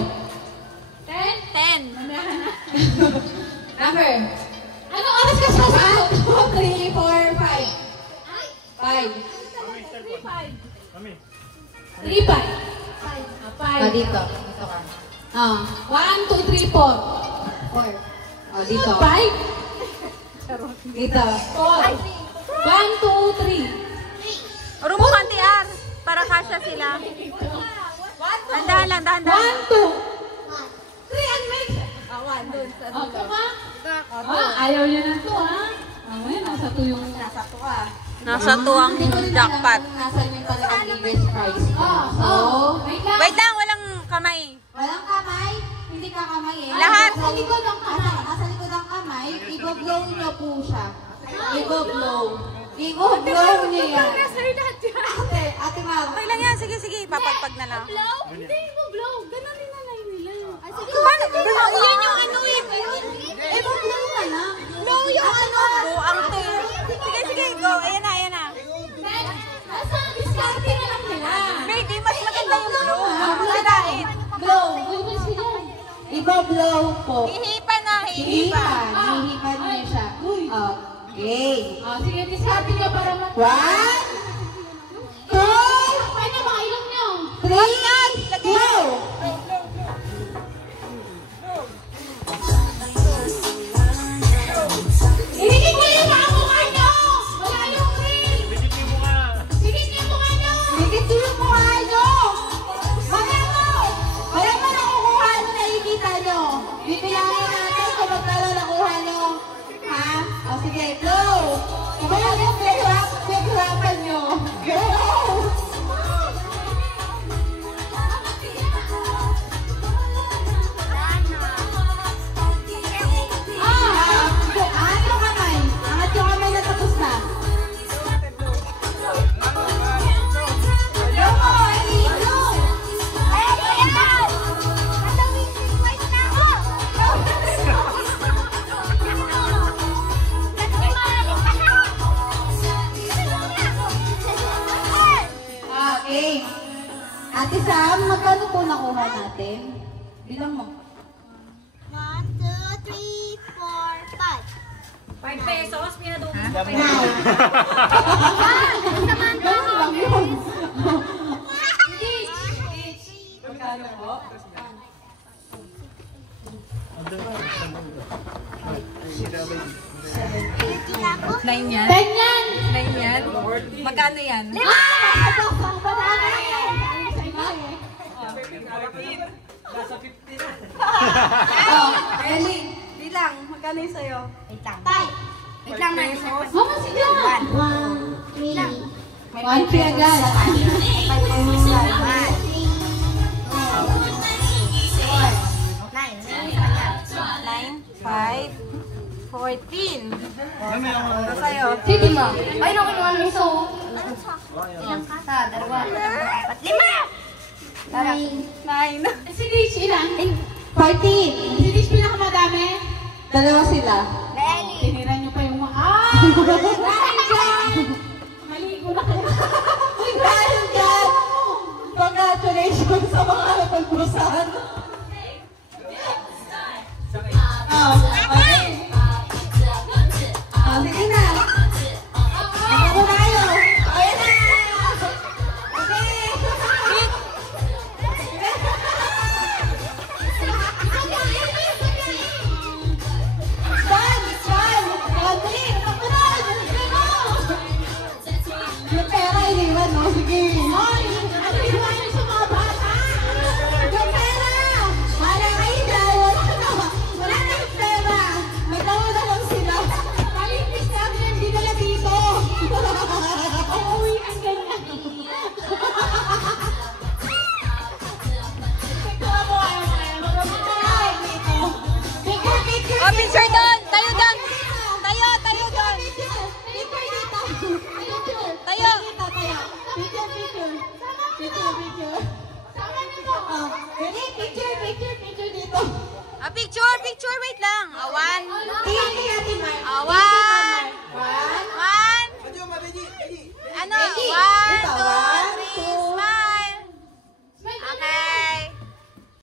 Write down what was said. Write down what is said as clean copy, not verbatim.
10. Number. Ano oras ka sa 1, 2, 3, 4, 5. 3, 5. 5. Dito. Dito ka. 1, 2, 3, 4. 4. Dito. 5. Dito. 4. 1, 2, 3. Urumo kanti ar. Para kasya sila. Dahan lang, dahan. 1, 2. 3 and make. 1 dun. Ayaw niya na to, ha? Mamaya, nasa 2 yung... Nasa 2 ang jackpot. Nasaan yung talagang biggest prize ko. Wait lang, walang kamay. Walang kamay? Hindi ka kamay eh. Lahat. Sa likod ng kamay. Sa likod ng kamay, i-blow niyo po siya. I-blow. I-blow niyo yan. Ate Ma'am. Okay lang yan. Sige, papagpag na lang. Hindi mo blow. Ganon din na lang nila. Paano? Yan yung ano eh. I-blow na lang. Blow yung ano. Go ang tail. Sige, go. Ayan na. Nasa discarte na lang nila. Baby, mas maganda yung blow. Sirain. Blow. I-blow po. Hihipan na, Hihipan. Hihipan niyo siya. Okay. Sige, discarte nyo para 1, 2, Paano mga ilong nyo? 3, go! Iligid nyo yung mga mukha nyo! Wala yung green! Iligid nyo yung mukha nyo! Higit yung mukha nyo! Wala mo nakukuha nyo, nakikita nyo. Bibilangin natin kung magkano nakuha nyo. Ha? Sige, blow! Iba lang yung pinaghirapan nyo. Go! Angat yung kamay. Angat yung kamay na tapos na. Blow mo, Ellie! Blow! Okay. Ate Sam, magkano po nakuha natin? Bilang mo. 1, 2, 3, 4, 5. 5 pesos, pinadong. Ganun lang yun. Magkano po? Nine yan? 10 yan! 9 yan? Magkano yan? Ellie. Bilang, magkano yung sa'yo? Wait lang, Mama, si John! 1 free agad. 9, 5, 14. Ano sa'yo? Sige mo. Ay, nakuha mo so. Ilang ka? Dalawa, 4, 5. 9. Si Rich, ilan? 14. Si Rich pinakamadami? Dalawa sila. Nelly. Tinira niyo pa yung mga... Dahil dyan! Maligo na kayo. Uy, dahil dyan! Congratulations sa mga napagpusan. Okay. Sige na. Ako na kayo. Ayan na. Okay. Yung pera iniwan, no? Sige. Hoy! Ano yung ano sa mga bata? Yung pera! Wala kayo dyan! Wala na yung pera! Magkaroon na lang sila. Palipis namin hindi nila dito. Uuwi ang ganyan. Oh, picture doon! Tayo doon! Tayo doon! Tayo! Picture dito. Picture! Wait lang! 1,